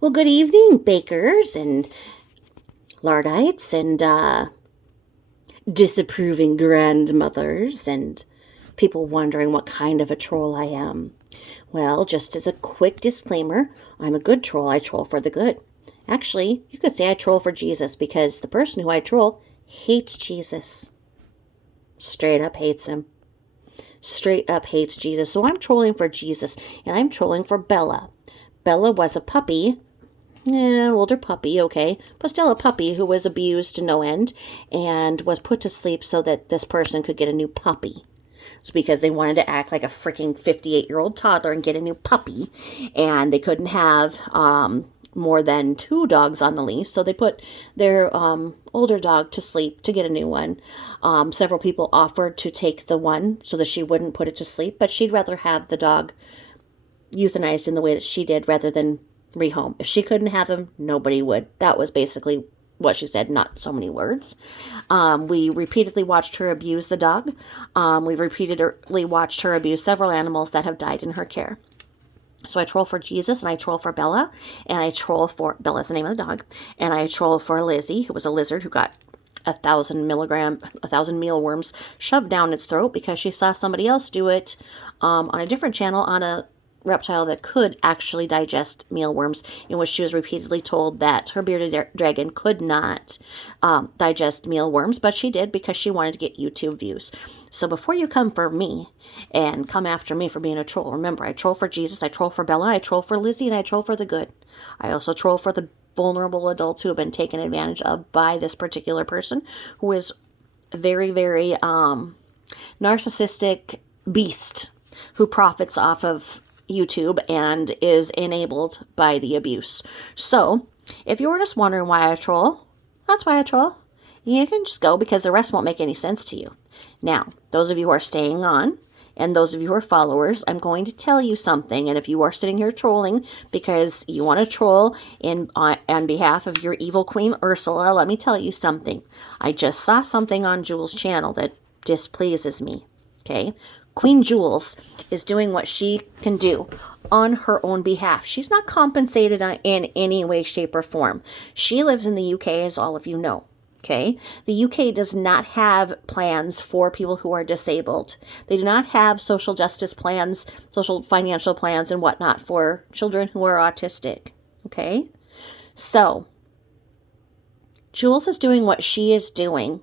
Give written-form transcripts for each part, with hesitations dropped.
Well, good evening, bakers and lardites and disapproving grandmothers and people wondering what kind of a troll I am. Well, just as a quick disclaimer, I'm a good troll. I troll for the good. Actually, you could say I troll for Jesus because the person who I troll hates Jesus. Straight up hates him. Straight up hates Jesus. So I'm trolling for Jesus, and I'm trolling for Bella. Bella was a puppy. Older puppy, okay, but still a puppy who was abused to no end and was put to sleep so that this person could get a new puppy. It's because they wanted to act like a freaking 58-year-old toddler and get a new puppy, and they couldn't have more than 2 dogs on the lease, so they put their older dog to sleep to get a new one. Several people offered to take the one so that she wouldn't put it to sleep, but she'd rather have the dog euthanized in the way that she did rather than rehome. If she couldn't have him, nobody would. That was basically what she said, not so many words. We repeatedly watched her abuse the dog. We repeatedly watched her abuse several animals that have died in her care. So I troll for Jesus, and I troll for Bella, and I troll for, Bella's the name of the dog, and I troll for Lizzie, who was a lizard who got 1,000 mealworms shoved down its throat because she saw somebody else do it on a different channel on a reptile that could actually digest mealworms, in which she was repeatedly told that her bearded dragon could not digest mealworms, but she did because she wanted to get YouTube views. So before you come for me and come after me for being a troll, remember, I troll for Jesus, I troll for Bella, I troll for Lizzie, and I troll for the good. I also troll for the vulnerable adults who have been taken advantage of by this particular person who is a very, very narcissistic beast who profits off of YouTube and is enabled by the abuse. So, if you were just wondering why I troll, that's why I troll. You can just go because the rest won't make any sense to you. Now, those of you who are staying on and those of you who are followers, I'm going to tell you something. And if you are sitting here trolling because you want to troll on behalf of your evil queen Ursula, let me tell you something. I just saw something on Jools' channel that displeases me. Okay? Queen Jools is doing what she can do on her own behalf. She's not compensated in any way, shape, or form. She lives in the UK, as all of you know. Okay? The UK does not have plans for people who are disabled. They do not have social justice plans, social financial plans, and whatnot for children who are autistic. Okay? So, Jools is doing what she is doing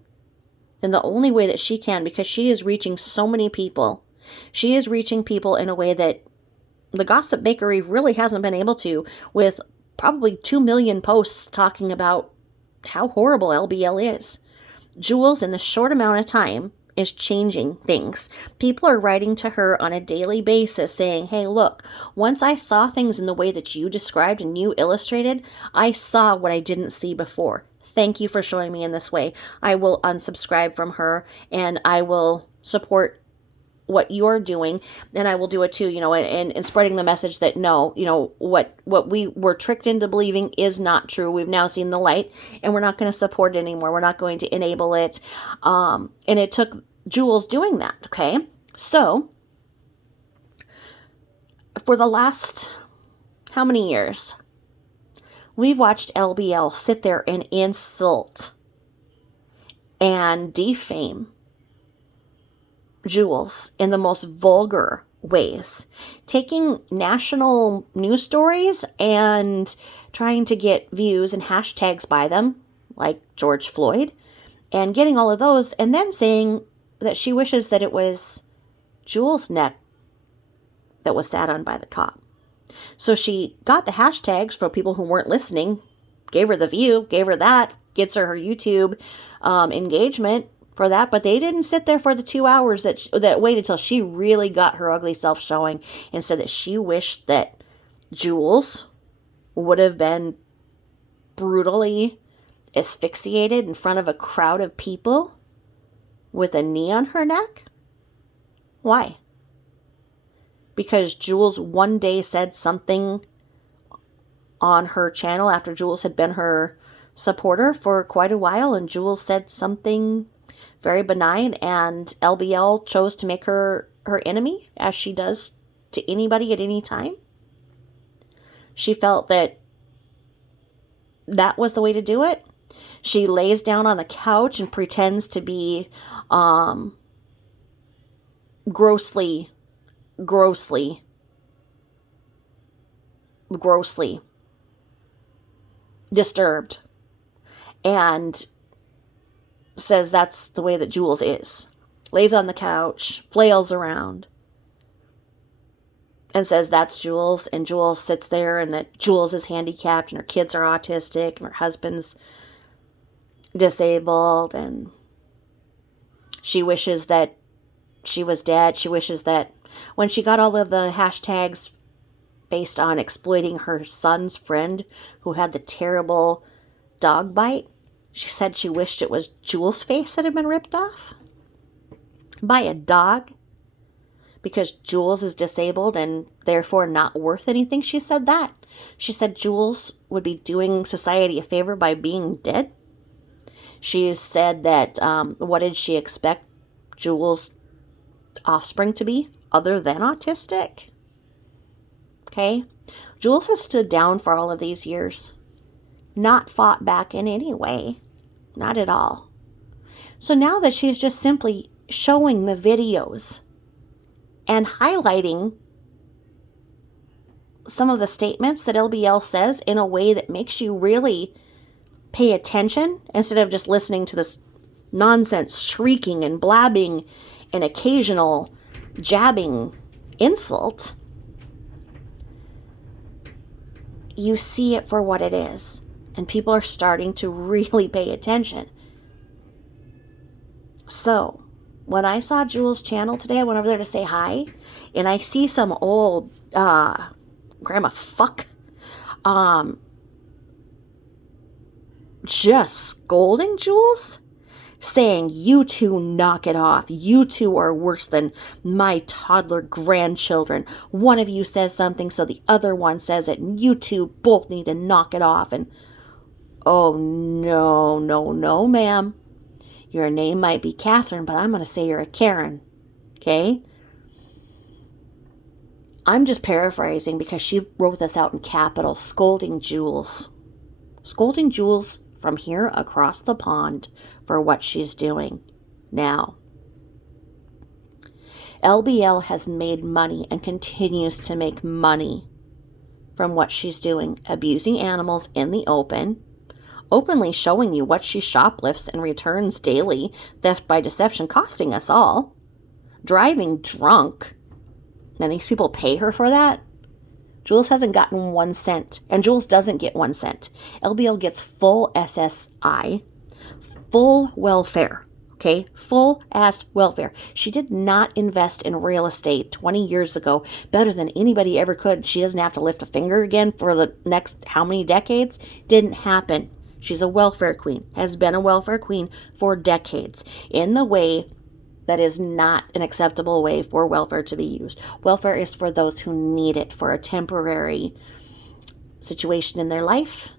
in the only way that she can because she is reaching so many people. She is reaching people in a way that the Gossip Bakery really hasn't been able to, with probably 2 million posts talking about how horrible LBL is. Jools, in this short amount of time, is changing things. People are writing to her on a daily basis saying, hey, look, once I saw things in the way that you described and you illustrated, I saw what I didn't see before. Thank you for showing me in this way. I will unsubscribe from her and I will support what you're doing, and I will do it too, and spreading the message that no, what we were tricked into believing is not true. We've now seen the light, and we're not going to support it anymore. We're not going to enable it. And it took Jools doing that, okay? So, for the last, how many years? We've watched LBL sit there and insult and defame Jools in the most vulgar ways, taking national news stories and trying to get views and hashtags by them, like George Floyd, and getting all of those, and then saying that she wishes that it was Jools' neck that was sat on by the cop. So she got the hashtags for people who weren't listening, gave her the view, gave her that, gets her YouTube engagement for that, but they didn't sit there for the 2 hours that waited till she really got her ugly self showing and said that she wished that Jools would have been brutally asphyxiated in front of a crowd of people with a knee on her neck. Why? Because Jools one day said something on her channel after Jools had been her supporter for quite a while, and Jools said something very benign, and LBL chose to make her her enemy, as she does to anybody at any time. She felt that that was the way to do it. She lays down on the couch and pretends to be grossly, grossly, grossly disturbed, and says that's the way that Jools is. Lays on the couch, flails around, and says that's Jools, and Jools sits there, and that Jools is handicapped, and her kids are autistic, and her husband's disabled, and she wishes that she was dead. She wishes that when she got all of the hashtags based on exploiting her son's friend who had the terrible dog bite, she said she wished it was Jools' face that had been ripped off by a dog because Jools is disabled and therefore not worth anything. She said that. She said Jools would be doing society a favor by being dead. She said that, what did she expect Jools' offspring to be other than autistic? Okay? Jools has stood down for all of these years. Not fought back in any way. Not at all. So now that she's just simply showing the videos and highlighting some of the statements that LBL says in a way that makes you really pay attention instead of just listening to this nonsense shrieking and blabbing and occasional jabbing insult, you see it for what it is. And people are starting to really pay attention. So, when I saw Jools' channel today, I went over there to say hi, and I see some old grandma fuck just scolding Jools, saying, you two knock it off. You two are worse than my toddler grandchildren. One of you says something, so the other one says it, and you two both need to knock it off. And, oh, no, no, no, ma'am. Your name might be Catherine, but I'm going to say you're a Karen. Okay? I'm just paraphrasing because she wrote this out in capital, scolding Jools. Scolding Jools from here across the pond for what she's doing now. LBL has made money and continues to make money from what she's doing, abusing animals in the open, openly showing you what she shoplifts and returns daily, theft by deception, costing us all, driving drunk. And these people pay her for that? Jools hasn't gotten 1 cent, and Jools doesn't get 1 cent. LBL gets full SSI, full welfare, okay? Full ass welfare. She did not invest in real estate 20 years ago better than anybody ever could. She doesn't have to lift a finger again for the next how many decades? Didn't happen. She's a welfare queen, has been a welfare queen for decades in the way that is not an acceptable way for welfare to be used. Welfare is for those who need it for a temporary situation in their life,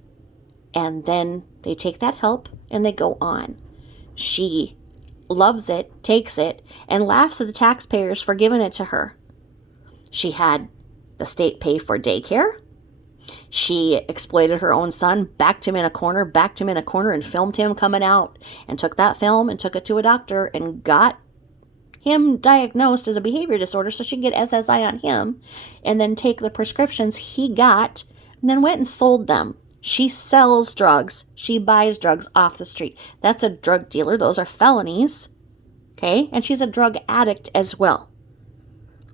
and then they take that help and they go on. She loves it, takes it, and laughs at the taxpayers for giving it to her. She had the state pay for daycare. She exploited her own son, backed him in a corner, and filmed him coming out, and took that film and took it to a doctor and got him diagnosed as a behavior disorder so she could get SSI on him and then take the prescriptions he got and then went and sold them. She sells drugs. She buys drugs off the street. That's a drug dealer. Those are felonies. Okay? And she's a drug addict as well.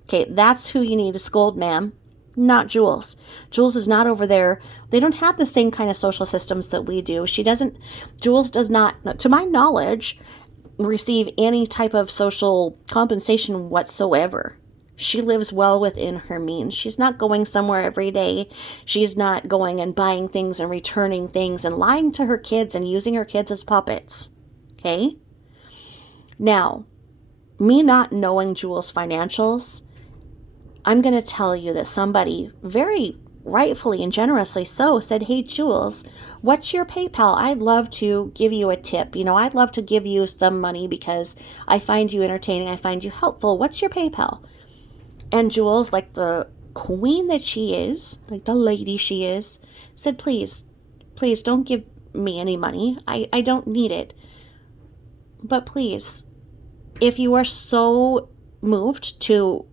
Okay, that's who you need to scold, ma'am. Not Jools. Jools is not over there. They don't have the same kind of social systems that we do. Jools does not, to my knowledge, receive any type of social compensation whatsoever. She lives well within her means. She's not going somewhere every day. She's not going and buying things and returning things and lying to her kids and using her kids as puppets. Okay? Now, me not knowing Jools' financials, I'm going to tell you that somebody very rightfully and generously so said, hey, Jools, what's your PayPal? I'd love to give you a tip. I'd love to give you some money because I find you entertaining. I find you helpful. What's your PayPal? And Jools, like the queen that she is, like the lady she is, said, please Please don't give me any money. I don't need it. But please, if you are so moved to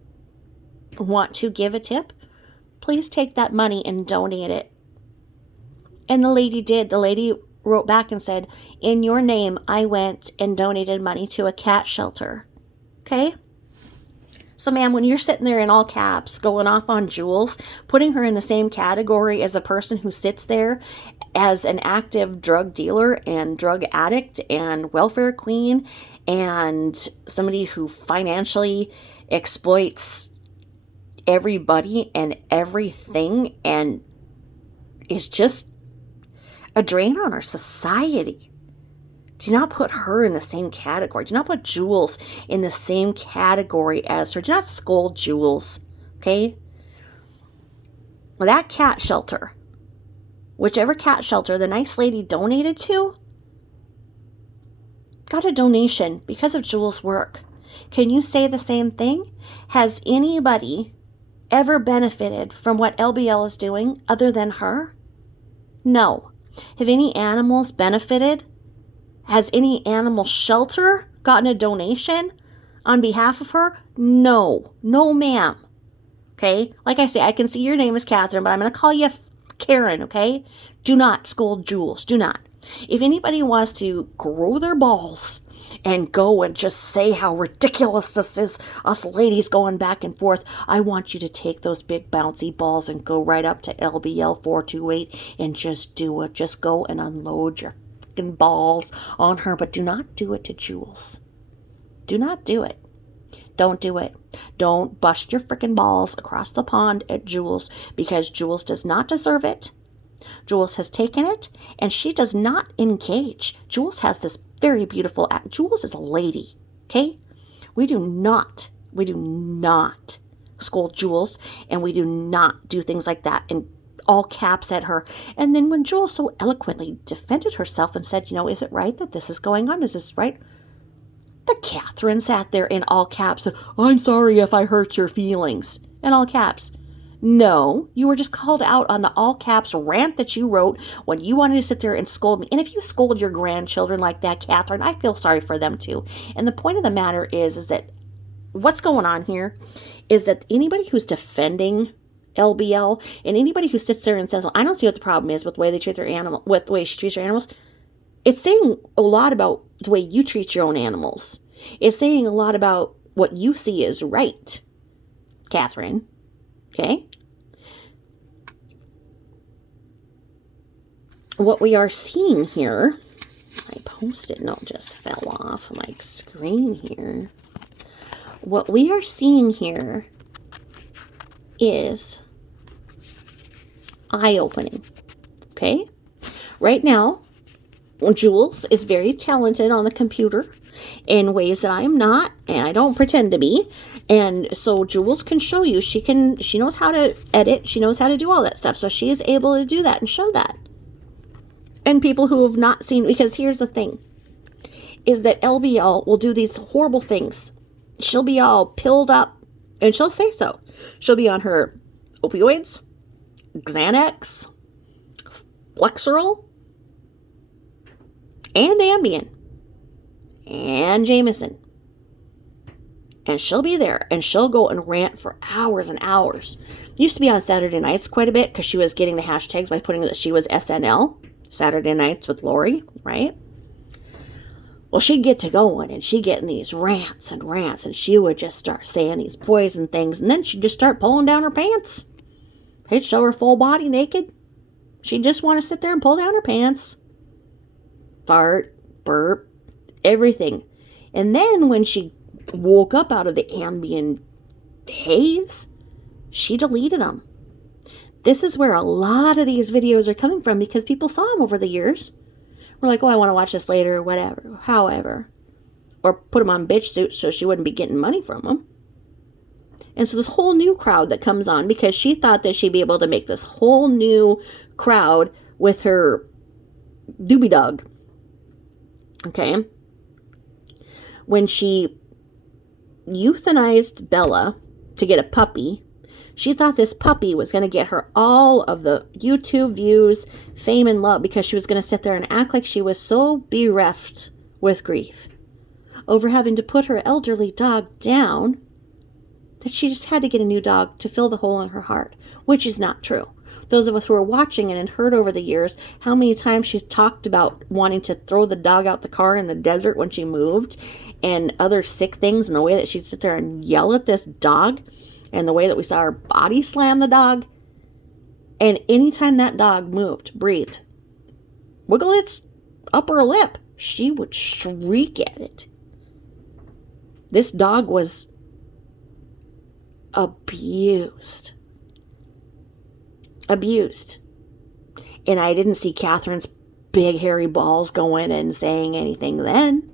want to give a tip, please take that money and donate it. And the lady did. The lady wrote back and said, in your name, I went and donated money to a cat shelter. Okay? So, ma'am, when you're sitting there in all caps going off on Jools, putting her in the same category as a person who sits there as an active drug dealer and drug addict and welfare queen and somebody who financially exploits everybody and everything and is just a drain on our society. Do not put her in the same category. Do not put Jools in the same category as her. Do not scold Jools, okay? That cat shelter, whichever cat shelter the nice lady donated to, got a donation because of Jools' work. Can you say the same thing? Has anybody ever benefited from what LBL is doing other than her? No. Have any animals benefited? Has any animal shelter gotten a donation on behalf of her? No. No, ma'am. Okay? Like I say, I can see your name is Catherine, but I'm going to call you Karen, okay? Do not scold Jools. Do not. If anybody wants to grow their balls and go and just say how ridiculous this is, us ladies going back and forth, I want you to take those big bouncy balls and go right up to LBL 428 and just do it. Just go and unload your freaking balls on her, but do not do it to Jools. Do not do it. Don't do it. Don't bust your freaking balls across the pond at Jools, because Jools does not deserve it. Jools has taken it, and she does not engage. Jools has this very beautiful act. Jools is a lady, okay? We do not scold Jools, and we do not do things like that in all caps at her. And then when Jools so eloquently defended herself and said, is it right that this is going on? Is this right? The Catherine sat there in all caps. I'm sorry if I hurt your feelings. In all caps. No, you were just called out on the all caps rant that you wrote when you wanted to sit there and scold me. And if you scold your grandchildren like that, Catherine, I feel sorry for them too. And the point of the matter is that what's going on here is that anybody who's defending LBL and anybody who sits there and says, well, I don't see what the problem is with the way they treat their animal, with the way she treats her animals, it's saying a lot about the way you treat your own animals. It's saying a lot about what you see as right, Catherine. Okay? What we are seeing here, my Post-it note just fell off my screen here. What we are seeing here is eye-opening. Okay? Right now, Jools is very talented on the computer in ways that I am not, and I don't pretend to be. And so Jools can show you. She knows how to edit. She knows how to do all that stuff. So she is able to do that and show that. And people who have not seen, because here's the thing, is that LBL will do these horrible things. She'll be all pilled up, and she'll say so. She'll be on her opioids, Xanax, Flexeril, and Ambien, and Jameson. And she'll be there, and she'll go and rant for hours and hours. Used to be on Saturday nights quite a bit, because she was getting the hashtags by putting that she was SNL, Saturday Nights with Lori, right? Well, she'd get to going, and she'd get in these rants, and she would just start saying these poison things, and then she'd just start pulling down her pants. She'd show her full body naked. She'd just want to sit there and pull down her pants. Fart, burp, everything. And then when she woke up out of the Ambien haze, she deleted them. This is where a lot of these videos are coming from, because people saw them over the years. We're like, oh, I want to watch this later, or whatever, however. Or put them on bitch suits so she wouldn't be getting money from them. And so this whole new crowd that comes on, because she thought that she'd be able to make this whole new crowd with her doobie dog. Okay? When she euthanized Bella to get a puppy, She thought this puppy was going to get her all of the YouTube views, fame, and love because she was going to sit there and act like she was so bereft with grief over having to put her elderly dog down that she just had to get a new dog to fill the hole in her heart, which is not true. Those of us who are watching it and heard over the years how many times she's talked about wanting to throw the dog out the car in the desert when she moved and other sick things, and the way that she'd sit there and yell at this dog and the way that we saw her body slam the dog. And anytime that dog moved, breathed, wiggled its upper lip, she would shriek at it. This dog was abused. And I didn't see Catherine's big hairy balls going and saying anything then.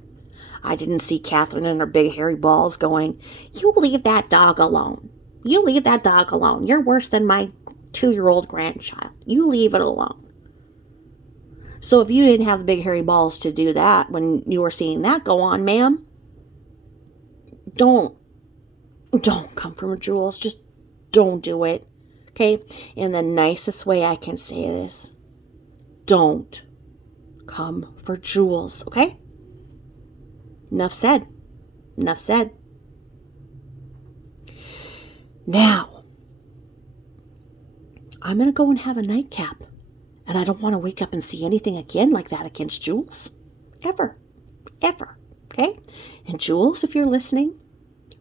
I didn't see Catherine and her big hairy balls going, "You leave that dog alone. You leave that dog alone. You're worse than my 2-year-old grandchild. You leave it alone." So if you didn't have the big hairy balls to do that when you were seeing that go on, ma'am, don't come from Jools. Just don't do it. Okay? In the nicest way I can say this, don't come for Jools. Okay? Enough said. Enough said. Now, I'm going to go and have a nightcap. And I don't want to wake up and see anything again like that against Jools. Ever. Ever. Okay? And Jools, if you're listening,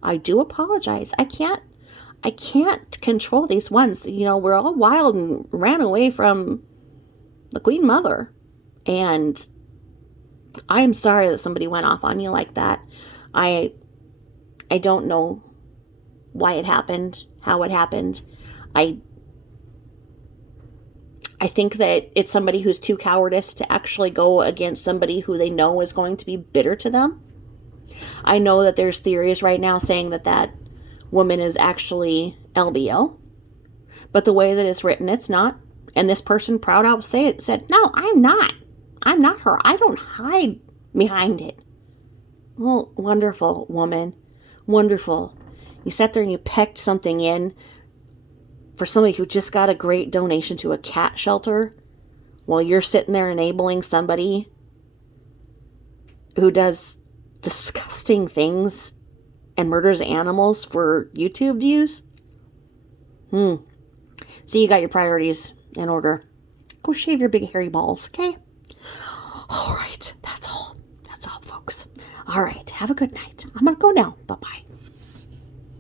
I do apologize. I can't control these ones. You know, we're all wild and ran away from the Queen Mother. And I'm sorry that somebody went off on you like that. I don't know why it happened, how it happened. I think that it's somebody who's too cowardice to actually go against somebody who they know is going to be bitter to them. I know that there's theories right now saying that that woman is actually LBL, but the way that it's written, it's not. And this person, proud out say it, said, "No, I'm not. I'm not her. I don't hide behind it." Well, wonderful, woman. Wonderful. You sat there and you pecked something in for somebody who just got a great donation to a cat shelter while you're sitting there enabling somebody who does disgusting things and murders animals for YouTube views. See, you got your priorities in order. Go shave your big hairy balls, okay? All right, that's all. That's all, folks. All right, have a good night. I'm going to go now. Bye-bye.